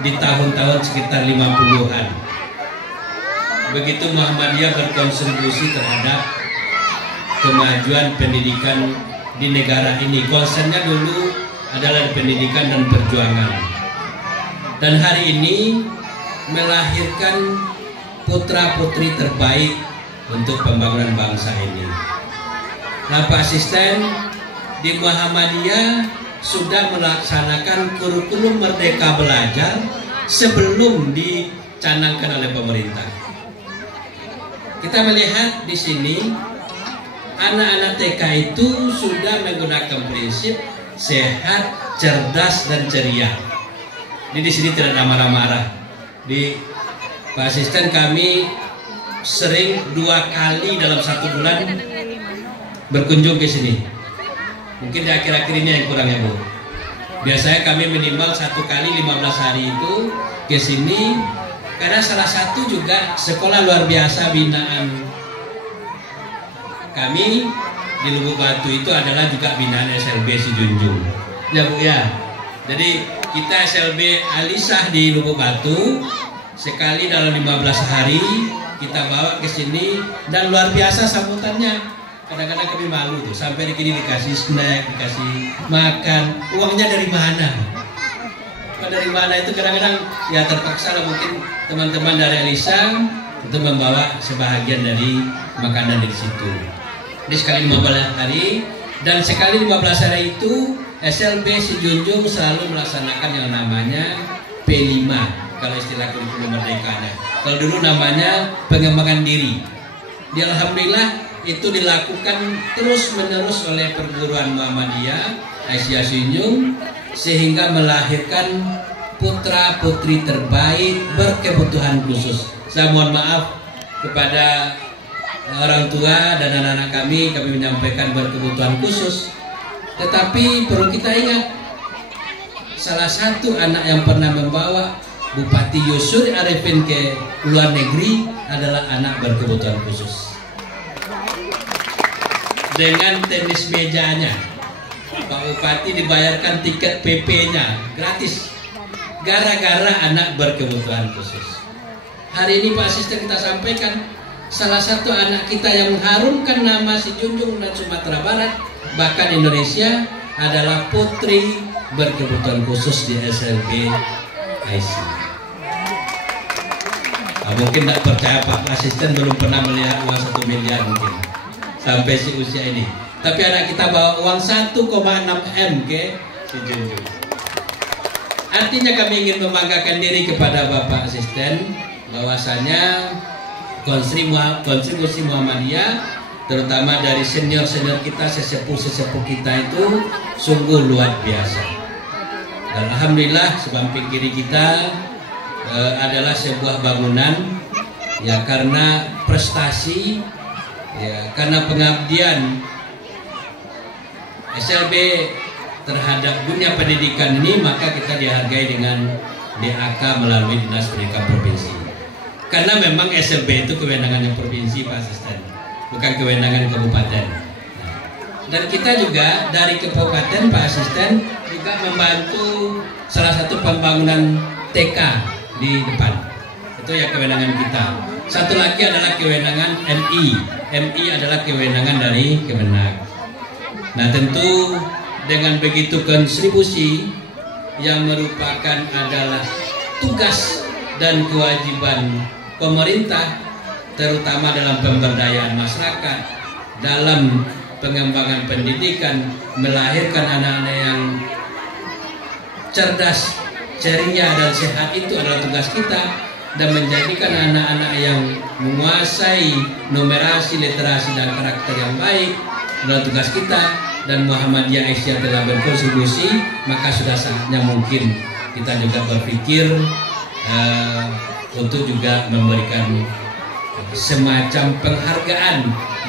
di tahun-tahun sekitar 50-an. Begitu Muhammadiyah berkontribusi terhadap kemajuan pendidikan di negara ini. Konsennya dulu adalah pendidikan dan perjuangan. Dan hari ini melahirkan putra-putri terbaik untuk pembangunan bangsa ini. Nah, Pak Asisten, di Muhammadiyah sudah melaksanakan kurikulum Merdeka Belajar sebelum dicanangkan oleh pemerintah. Kita melihat di sini anak-anak TK itu sudah menggunakan prinsip sehat, cerdas, dan ceria. Jadi di sini tidak ada marah-marah. Di Pak Asisten, kami sering 2 kali dalam 1 bulan berkunjung ke sini. Mungkin di akhir-akhir ini yang kurang ya Bu. Biasanya kami minimal 1 kali 15 hari itu ke sini, karena salah satu juga sekolah luar biasa binaan kami di Lubuk Batu itu adalah juga binaan SLB Sijunjung. Ya Bu ya. Jadi kita SLB Alisah di Lubuk Batu sekali dalam 15 hari kita bawa ke sini, dan luar biasa sambutannya. Kadang-kadang kami malu tuh, sampai di sini dikasih snack, dikasih makan. Uangnya dari mana? Dari mana itu kadang-kadang ya terpaksa lah, mungkin teman-teman dari Alisa itu membawa sebahagian dari makanan dari situ. Jadi sekali 15 hari, dan sekali 15 hari itu SLB Sijunjung selalu melaksanakan yang namanya P5 kalau istilah kurikulum merdekanya. Kalau dulu namanya pengembangan diri. Di Alhamdulillah itu dilakukan terus-menerus oleh perguruan Muhammadiyah Aisyah Sijunjung, sehingga melahirkan putra-putri terbaik berkebutuhan khusus. Saya mohon maaf kepada orang tua dan anak-anak kami menyampaikan berkebutuhan khusus. Tetapi perlu kita ingat, salah satu anak yang pernah membawa Bupati Yusri Arifin ke luar negeri adalah anak berkebutuhan khusus. Dengan tenis mejanya, Pak Bupati dibayarkan tiket PP-nya gratis, gara-gara anak berkebutuhan khusus. Hari ini Pak Asisten kita sampaikan, salah satu anak kita yang mengharumkan nama Sijunjung dan Sumatera Barat, bahkan Indonesia, adalah putri berkebutuhan khusus di SLB IC. Nah, mungkin tidak percaya Pak Asisten belum pernah melihat uang 1 miliar mungkin sampai si usia ini. Tapi anak kita bawa uang 1,6 M ke Sijunjung. Artinya kami ingin membanggakan diri kepada Bapak Asisten bahwasanya kontribusi Muhammadiyah, terutama dari senior-senior kita, sesepuh-sesepuh kita itu sungguh luar biasa. Dan Alhamdulillah sebamping kiri kita adalah sebuah bangunan ya, karena prestasi ya, karena pengabdian SLB terhadap dunia pendidikan ini, maka kita dihargai dengan DAK melalui Dinas Pendidikan Provinsi. Karena memang SLB itu kewenangannya provinsi Pak Asisten, bukan kewenangan kabupaten. Dan kita juga dari kabupaten Pak Asisten juga membantu salah satu pembangunan TK di depan. Itu ya kewenangan kita. Satu lagi adalah kewenangan MI. MI adalah kewenangan dari Kemenak. Nah, tentu dengan begitu kontribusi yang merupakan adalah tugas dan kewajiban pemerintah, terutama dalam pemberdayaan masyarakat, dalam pengembangan pendidikan, melahirkan anak-anak yang cerdas, ceria, dan sehat, itu adalah tugas kita. Dan menjadikan anak-anak yang menguasai numerasi, literasi, dan karakter yang baik adalah tugas kita. Dan Muhammadiyah Aisyah telah berkontribusi, maka sudah saatnya mungkin kita juga berpikir untuk juga memberikan semacam penghargaan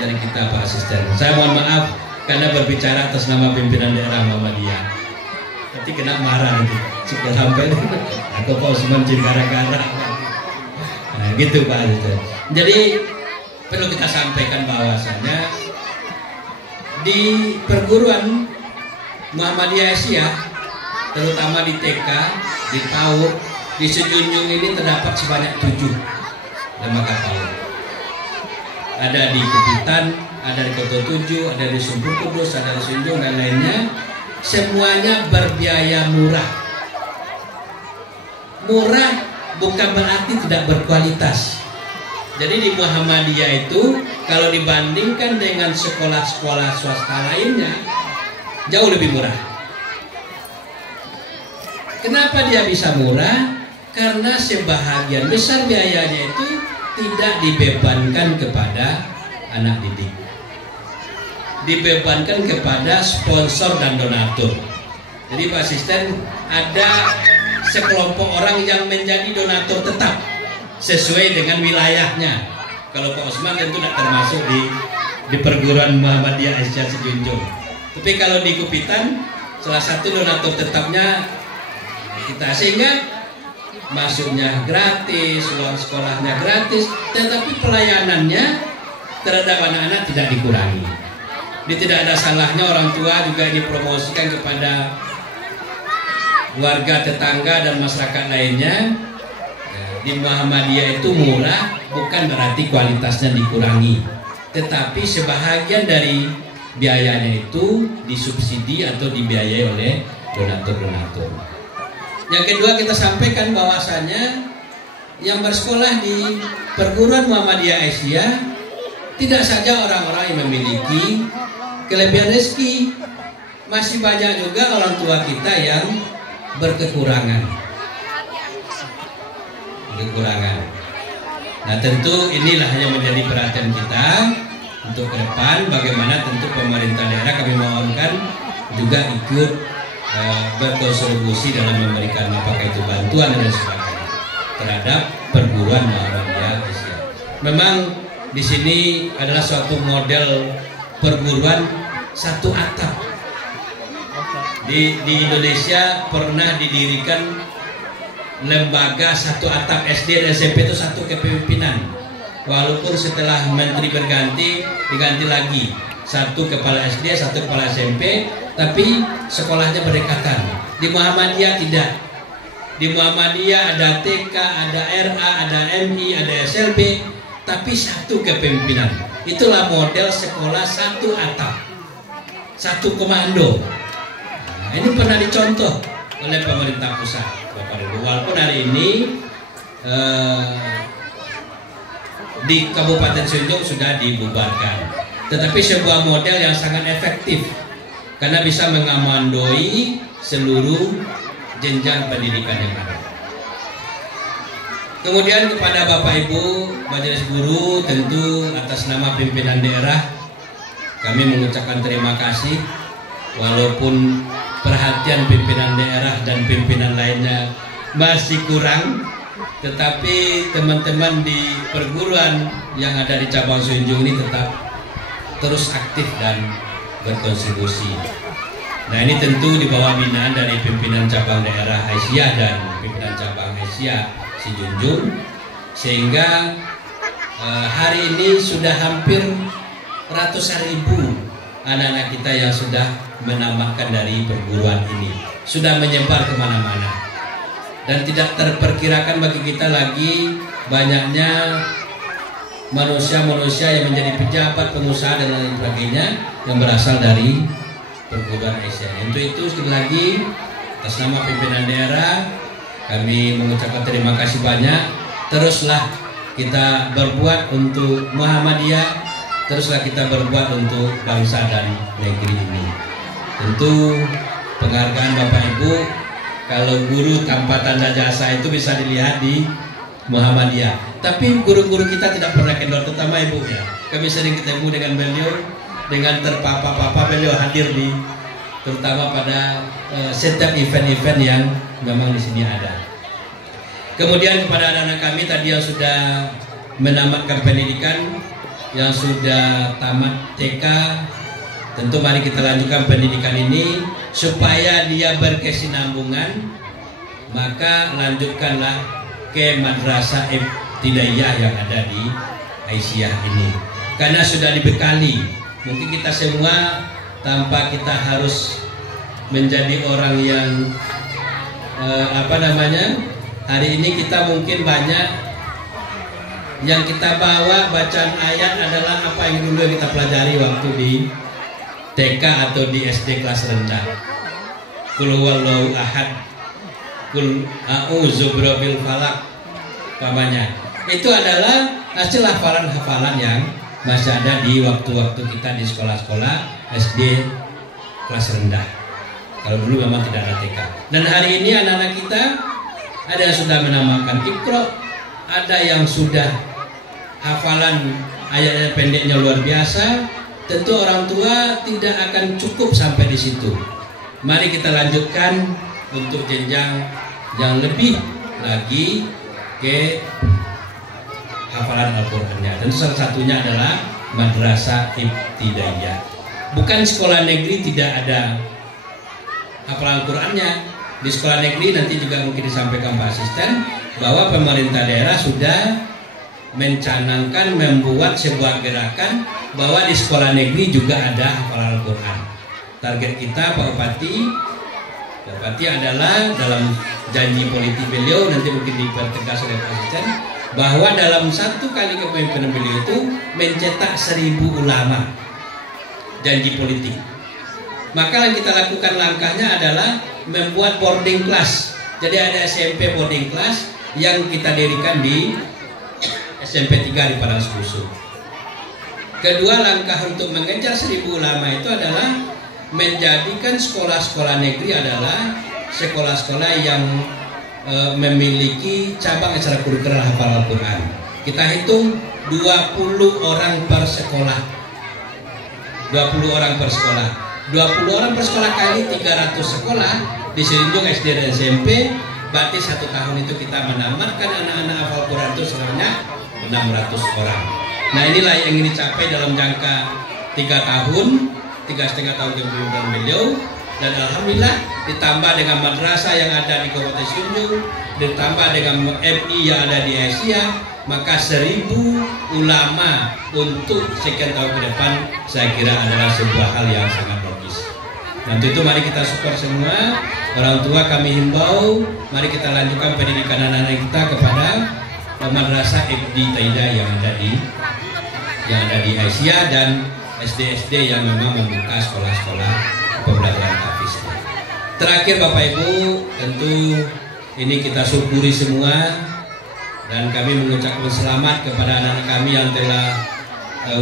dari kita Pak Asisten. Saya mohon maaf karena berbicara atas nama pimpinan daerah Muhammadiyah. Nanti kena marah nanti. Cukup sampai aku Pak Usman gara-gara. Nah, gitu Pak Asisten. Jadi perlu kita sampaikan bahwasanya di perguruan Muhammadiyah Aisyah, terutama di TK, di PAUD, Di Sejunjung ini terdapat sebanyak 7 lembaga PAUD. Ada di Kepitan, ada di Kota 7, ada di Sumber Kudus, ada di Sejunjung dan lainnya. Semuanya berbiaya murah. Murah bukan berarti tidak berkualitas. Jadi di Muhammadiyah itu kalau dibandingkan dengan sekolah-sekolah swasta lainnya jauh lebih murah. Kenapa dia bisa murah? Karena sebahagian besar biayanya itu tidak dibebankan kepada anak didik, dibebankan kepada sponsor dan donatur. Jadi Pak Asisten, ada sekelompok orang yang menjadi donatur tetap sesuai dengan wilayahnya. Kalau Pak Osman tentu tidak termasuk di perguruan Muhammadiyah Aisyah Sejunjung. Tapi kalau di Kupitan salah satu donatur tetapnya kita, sehingga masuknya gratis, uang sekolahnya gratis, tetapi pelayanannya terhadap anak-anak tidak dikurangi. Jadi tidak ada salahnya orang tua juga dipromosikan kepada warga tetangga dan masyarakat lainnya. Di Muhammadiyah itu murah bukan berarti kualitasnya dikurangi, tetapi sebahagian dari biayanya itu disubsidi atau dibiayai oleh donatur-donatur. Yang kedua, kita sampaikan bahwasanya yang bersekolah di perguruan Muhammadiyah Aisyah tidak saja orang-orang yang memiliki kelebihan rezeki, masih banyak juga orang tua kita yang berkekurangan. Nah, tentu inilah yang menjadi perhatian kita untuk ke depan, bagaimana tentu pemerintah daerah kami mohonkan juga ikut berkontribusi dalam memberikan apakah itu bantuan dan sebagainya terhadap perguruan Muhammadiyah Aisyah. Memang di sini adalah suatu model perguruan satu atap. Di Indonesia pernah didirikan lembaga satu atap SD dan SMP itu satu kepemimpinan. Walaupun setelah menteri berganti diganti lagi, satu kepala SD, satu kepala SMP, tapi sekolahnya berdekatan. Di Muhammadiyah tidak. Di Muhammadiyah ada TK, ada RA, ada MI, ada SLB, tapi satu kepemimpinan. Itulah model sekolah satu atap, satu komando. Nah, ini pernah dicontoh oleh pemerintah pusat. Walaupun hari ini di Kabupaten Sejunjung sudah dibubarkan, tetapi sebuah model yang sangat efektif karena bisa mengamandoi seluruh jenjang pendidikan yang ada. Kemudian kepada Bapak Ibu Majelis Guru, tentu atas nama pimpinan daerah kami mengucapkan terima kasih. Walaupun perhatian pimpinan daerah dan pimpinan lainnya masih kurang, tetapi teman-teman di perguruan yang ada di cabang Sejunjung ini tetap terus aktif dan berkontribusi. Nah, ini tentu di bawah binaan dari pimpinan cabang daerah Aisyah dan pimpinan cabang Aisyah Sejunjung, sehingga hari ini sudah hampir ratusan ribu anak-anak kita yang sudah menambahkan dari perguruan ini, sudah menyebar kemana-mana. Dan tidak terperkirakan bagi kita lagi banyaknya manusia-manusia yang menjadi pejabat, pengusaha dan lain sebagainya yang berasal dari perguruan Aisyah. Untuk itu sekali lagi atas nama pimpinan daerah kami mengucapkan terima kasih banyak. Teruslah kita berbuat untuk Muhammadiyah, teruslah kita berbuat untuk bangsa dan negeri ini. Tentu penghargaan Bapak Ibu, kalau guru tanpa tanda jasa itu bisa dilihat di Muhammadiyah. Tapi guru-guru kita tidak pernah kendor, terutama ibu ya. Kami sering ketemu dengan beliau, dengan terpapa-papa beliau hadir di, terutama pada setiap event-event yang memang di sini ada. Kemudian kepada anak-anak kami tadi yang sudah menamatkan pendidikan, yang sudah tamat TK, tentu mari kita lanjutkan pendidikan ini supaya dia berkesinambungan, maka lanjutkanlah ke madrasah ibtidaiyah yang ada di Aisyah ini, karena sudah dibekali. Mungkin kita semua tanpa kita harus menjadi orang yang Hari ini kita mungkin banyak yang kita bawa bacaan ayat adalah apa yang dulu kita pelajari waktu di TK atau di SD kelas rendah. Qul huwallahu ahad, Qul a'udzu birabbil falaq, umpamanya. Itu adalah hasil hafalan-hafalan yang masih ada di waktu-waktu kita di sekolah-sekolah SD kelas rendah. Kalau dulu memang tidak ada TK. Dan hari ini anak-anak kita ada yang sudah menamakan Iqra, ada yang sudah hafalan ayat-ayat pendeknya luar biasa. Tentu orang tua tidak akan cukup sampai di situ. Mari kita lanjutkan untuk jenjang yang lebih lagi ke hafalan Al-Qur'annya. Dan salah satunya adalah madrasah ibtidaiyah. Bukan sekolah negeri tidak ada hafalan Al-Qur'annya. Di sekolah negeri nanti juga mungkin disampaikan Pak Asisten bahwa pemerintah daerah sudah mencanangkan membuat sebuah gerakan bahwa di sekolah negeri juga ada hafalan Al-Qur'an. Target kita Pak Bupati adalah dalam janji politik beliau, nanti mungkin dipertegas oleh Pak Asisten, bahwa dalam satu kali kepemimpinan beliau itu mencetak 1000 ulama. Janji politik. Maka yang kita lakukan langkahnya adalah membuat boarding class. Jadi ada SMP boarding class yang kita dirikan di SMP 3 di Padang Susu. Kedua, langkah untuk mengejar 1000 ulama itu adalah menjadikan sekolah-sekolah negeri adalah sekolah-sekolah yang memiliki cabang acara kurikuler hafal Al-Quran. Kita hitung 20 orang per sekolah. 20 orang per sekolah. 20 orang per sekolah kali 300 sekolah di seluruh SD dan SMP. Berarti 1 tahun itu kita menamatkan anak-anak hafal Quran itu sebanyak 600 orang. Nah, inilah yang ingin dicapai dalam jangka 3 tahun, 3,5 tahun kepemimpinan beliau. Dan alhamdulillah ditambah dengan madrasah yang ada di Kabupaten Siunjung, ditambah dengan MI yang ada di Asia, maka 1000 ulama untuk sekian tahun ke depan saya kira adalah sebuah hal yang sangat logis. Dan itu mari kita support semua. Orang tua kami himbau, mari kita lanjutkan pendidikan anak-anak kita kepada madrasah ibtidaiyah yang ada di Asia dan SD-SD yang memang membuka sekolah-sekolah pembelajaran tahfiz. Terakhir Bapak Ibu, tentu ini kita syukuri semua dan kami mengucapkan selamat kepada anak-anak kami yang telah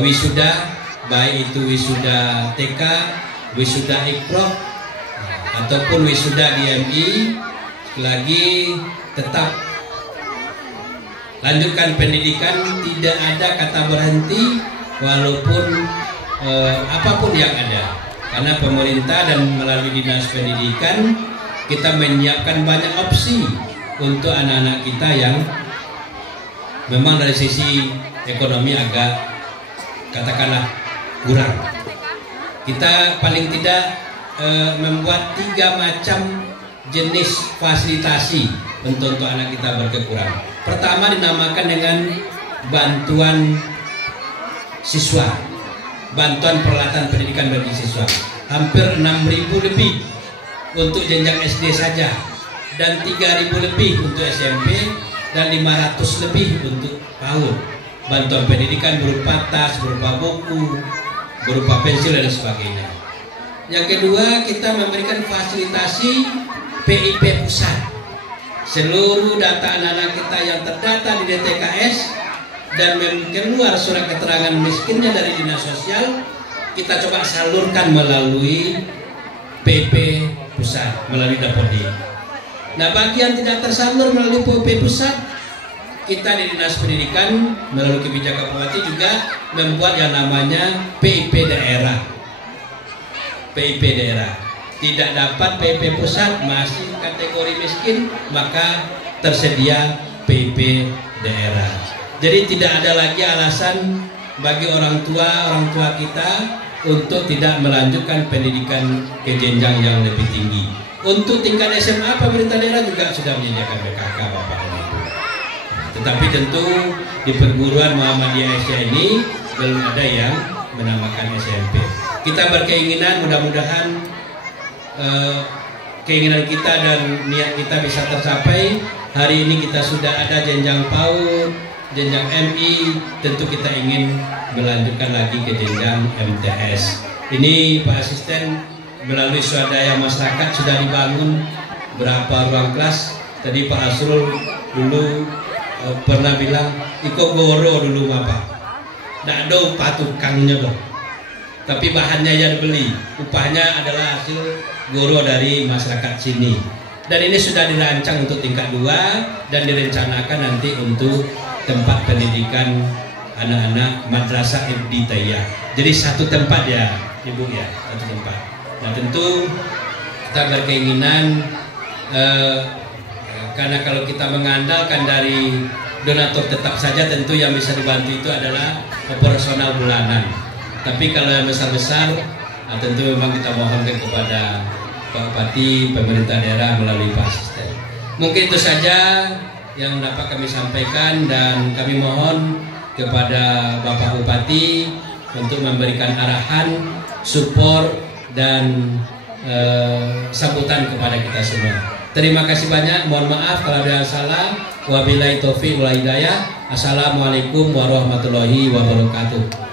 wisuda, baik itu wisuda TK, wisuda Iqra ataupun wisuda di MI. Sekali lagi tetap lanjutkan pendidikan, tidak ada kata berhenti walaupun apapun yang ada. Karena pemerintah dan melalui dinas pendidikan kita menyiapkan banyak opsi untuk anak-anak kita yang memang dari sisi ekonomi agak katakanlah kurang. Kita paling tidak membuat 3 macam jenis fasilitasi untuk anak kita berkekurangan. Pertama dinamakan dengan bantuan siswa, bantuan peralatan pendidikan bagi siswa, hampir 6.000 lebih untuk jenjang SD saja, dan 3.000 lebih untuk SMP, dan 500 lebih untuk PAUD. Bantuan pendidikan berupa tas, berupa buku, berupa pensil dan sebagainya. Yang kedua, kita memberikan fasilitasi PIP pusat. Seluruh data anak-anak kita yang terdata di DTKS dan keluar surat keterangan miskinnya dari dinas sosial, kita coba salurkan melalui PP pusat, melalui Dapodi. Nah, bagi yang tidak tersalur melalui PP pusat, kita di dinas pendidikan melalui kebijakan Bupati juga membuat yang namanya PIP daerah. PIP daerah tidak dapat PIP pusat, masih kategori miskin, maka tersedia PIP daerah. Jadi tidak ada lagi alasan bagi orang tua kita untuk tidak melanjutkan pendidikan ke jenjang yang lebih tinggi. Untuk tingkat SMA, pemerintah daerah juga sudah menyediakan BKK Bapak dan Ibu. Tetapi tentu di perguruan Muhammadiyah Asia ini belum ada yang menamakan SMP. Kita berkeinginan mudah-mudahan keinginan kita dan niat kita bisa tercapai. Hari ini kita sudah ada jenjang PAUD, jenjang MI, tentu kita ingin melanjutkan lagi ke jenjang MTS. Ini Pak Asisten melalui swadaya masyarakat sudah dibangun berapa ruang kelas. Tadi Pak Asrul dulu pernah bilang ikut goro dulu Pak, tidak ada upah tukangnya dong, tapi bahannya yang beli, upahnya adalah hasil goro dari masyarakat sini. Dan ini sudah dirancang untuk tingkat 2 dan direncanakan nanti untuk tempat pendidikan anak-anak madrasah ibtidaiyah. Jadi satu tempat ya Ibu ya, satu tempat. Nah tentu kita berkeinginan karena kalau kita mengandalkan dari donatur tetap saja, tentu yang bisa dibantu itu adalah operasional bulanan. Tapi kalau yang besar-besar, nah tentu memang kita mohonkan kepada Pak Bupati, pemerintah daerah melalui Pak Asisten. Mungkin itu saja yang dapat kami sampaikan, dan kami mohon kepada Bapak Bupati untuk memberikan arahan, support, dan sambutan kepada kita semua. Terima kasih banyak, mohon maaf kalau ada yang salah. Wabillahi taufiq wal hidayah. Assalamualaikum warahmatullahi wabarakatuh.